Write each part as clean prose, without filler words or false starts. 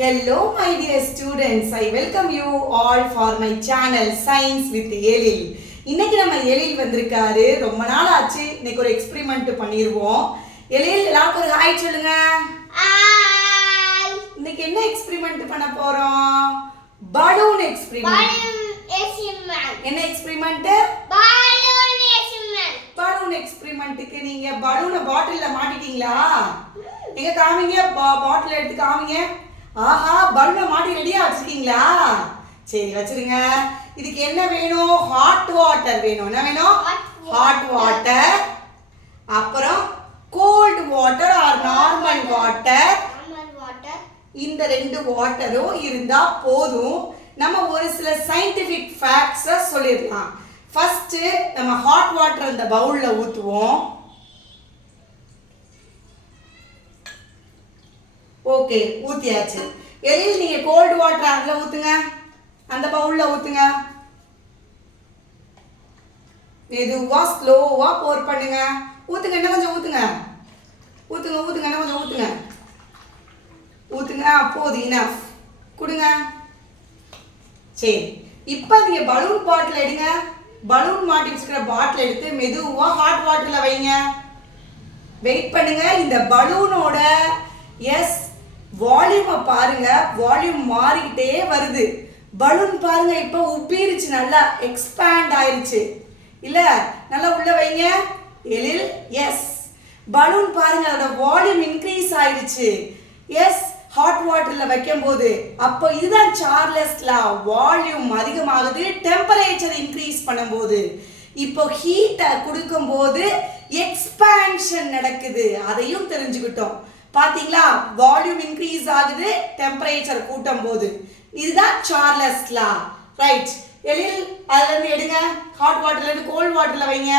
Hello my dear students, I welcome you all for my channel Science with எழில். இன்னைக்கு நம்ம எழில் வந்திருக்காரு. ரொம்ப நாள் ஆச்சு. இன்னைக்கு ஒரு எக்ஸ்பெரிமென்ட் பண்ணிடுவோம். எழில் எல்லாருக்கும் ஒரு ஹாய் சொல்லுங்க. ஹாய். இன்னைக்கு என்ன எக்ஸ்பெரிமென்ட் பண்ண போறோம்? Balloon experiment. என்ன எக்ஸ்பெரிமென்ட்? பலூன் எக்ஸ்பெரிமென்ட்க்கு நீங்க பலூனை பாட்டில்ல மாட்டிட்டீங்களா? எங்க காமிங்க, பாட்டில் எடுத்து காமிங்க. ஆஹா, பலூனை மாட்டி ரெடியா வச்சிருக்கீங்களா? சரி வச்சிருங்க. இதுக்கு என்ன வேணும்? ஹாட் வாட்டர் வேணும். என்ன வேணும்? Hot water. அப்புறம் cold water or normal water. இந்த ரெண்டு வாட்டரும் இருந்தா போதும். நம்ம ஒரு சில சயின்டிபிக் ஃபேக்ட்ஸை சொல்லிடலாம். ஃபர்ஸ்ட் நம்ம ஹாட் வாட்டர் இந்த பவுல்ல ஊத்துவோம். ஓகே, ஊத்தியாச்சு. எழில் நீங்க கோல்ட் வாட்டர் அதுல ஊத்துங்க, அந்த பவுல்ல ஊத்துங்க. மெதுவா ஸ்லோவா போர் பண்ணுங்க. ஊத்துங்க, என்ன கொஞ்சம் ஊத்துங்க. ஊத்துங்க ஊத்துங்க, என்ன கொஞ்சம் ஊத்துங்க. ஊத்துங்க, போதும், இனஃப். கொடுங்க. சரி, இப்போ நீங்க பலூன் பாட்டில் எடுங்க. பலூன் மாட்டி வச்சுக்கிற பாட்டில் எடுத்து மெதுவா ஹாட் வாட்டர்ல வைங்க. வெயிட் பண்ணுங்க. இந்த பலூனோட வால்யூமை பாருங்க. வால்யூம் மாறிக்கிட்டே வருது. பலூன் பாருங்க, இப்போ உப்பிருச்சு, நல்லா எக்ஸ்பேண்ட் ஆயிருச்சு. இல்ல, நல்லா உள்ள வைங்க. எழில், எஸ். பலூன் பாருங்க, அதோட வால்யூம் இன்க்ரீஸ் ஆயிருச்சு. எஸ், ஹாட் வாட்டர்ல வைக்கும் போது. அப்போ இதுதான் சார்லஸ் லா. வால்யூம் அதிகமாகுது டெம்பரேச்சர் இன்க்ரீஸ் பண்ணும்போது. இப்போ ஹீட்டை கொடுக்கும் போது எக்ஸ்பான்ஷன் நடக்குது. அதையும் தெரிஞ்சுக்கிட்டோம். பாத்தீங்களா? வால்யூம் இன்க்ரீஸ் ஆகுது டெம்பரேச்சர் கூட்டும் போது. இதுதான் சார்லஸ் லா. ரைட். எழில் அதுல இருந்து எடுங்க. ஹாட் வாட்டர்ல இருந்து கோல்ட் வாட்டர்ல வைங்க.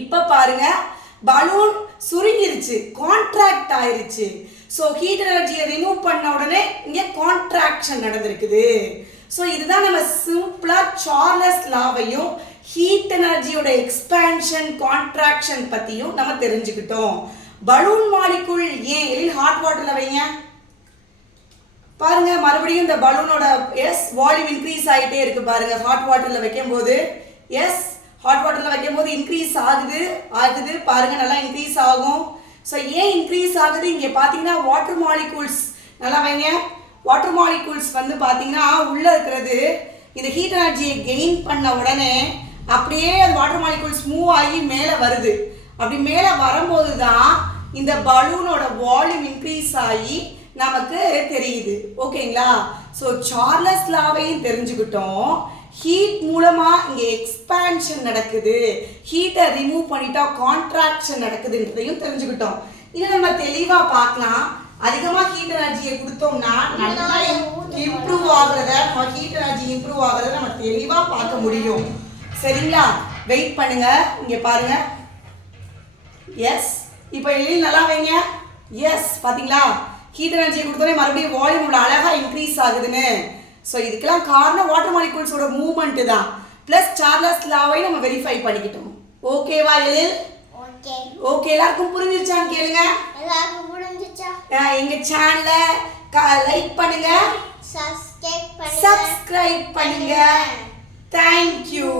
இப்ப பாருங்க, பலூன் சுருங்கிருச்சு, கான்ட்ராக்ட் ஆயிருச்சு. ஸோ ஹீட் எனர்ஜியை ரிமூவ் பண்ண உடனே இங்க கான்ட்ராக்ஷன் நடந்திருக்குது. ஸோ இதுதான் நம்ம சிம்பிளா சார்லஸ் லாவையும் ஹீட் எனர்ஜியோட எக்ஸ்பான்ஷன் கான்ட்ராக்ஷன் பத்தியும் நம்ம தெரிஞ்சுக்கிட்டோம். பலூன் மாலிகுல் ஏன் எழில் ஹாட் வாட்டர்ல வைங்க. பாருங்க, மறுபடியும் இந்த பலூனோட வால்யூம் இன்க்ரீஸ் ஆகிட்டே இருக்கு. பாருங்க, ஹாட் வாட்டர்ல வைக்கும் போது ஹாட் வாட்டர்ல வைக்கும் போது இன்க்ரீஸ் ஆகுது. பாருங்க, நல்லா இன்க்ரீஸ் ஆகும். ஸோ ஏன் இன்க்ரீஸ் ஆகுது? இங்கே பார்த்தீங்கன்னா வாட்டர் மாலிகூல்ஸ், நல்லா வைங்க. வாட்டர் மாலிகூல்ஸ் வந்து பார்த்தீங்கன்னா உள்ள இருக்கிறது இந்த ஹீட் எனர்ஜியை கெயின் பண்ண உடனே அப்படியே அந்த வாட்டர் மாலிகூல்ஸ் மூவ் ஆகி மேலே வருது. அப்படி மேலே வரும்போது தான் இந்த பலூனோட வால்யூம் இன்க்ரீஸ் ஆகி நமக்கு தெரியுது. ஓகேங்களா? ஸோ சார்லஸ் லாவையும் தெரிஞ்சுக்கிட்டோம். ஹீட் மூலமா இங்க எக்ஸ்பான்ஷன் நடக்குது, ஹீட்டை ரிமூவ் பண்ணிட்டா கான்ட்ராக்ஷன் நடக்குதுன்றதையும் தெரிஞ்சுக்கிட்டோம். இதை நம்ம தெளிவா பார்க்கலாம். அதிகமா ஹீட் எனர்ஜியை கொடுத்தோம்னா நல்லா இம்ப்ரூவ் ஆகுறத, ஹீட் எனர்ஜி இம்ப்ரூவ் ஆகுறத நம்ம தெளிவா பார்க்க முடியும். சரிங்களா? வெயிட் பண்ணுங்க. இங்க பாருங்க. எஸ், இப்போ எழில் நல்லா வைங்க. எஸ், பாத்தீங்களா? ஹீட் எனர்ஜியை கொடுத்தோடனே மறுபடியும் வால்யூம் அழகா இன்க்ரீஸ் ஆகுதுன்னு. ஸோ இதுக்கெல்லாம் காரணம் வாட்டர் மாலிகூல்ஸோட மூவ்மெண்ட் தான். பிளஸ் சார்லஸ் லாவை நம்ம வெரிஃபை பண்ணிக்கிட்டோம். ஓகேவா எழில்? ஓகே, எல்லாருக்கும் புரிஞ்சிருச்சான்னு கேளுங்க. எங்க சேனலை லைக் பண்ணுங்க, சப்ஸ்கிரைப் பண்ணுங்க. தேங்க்யூ.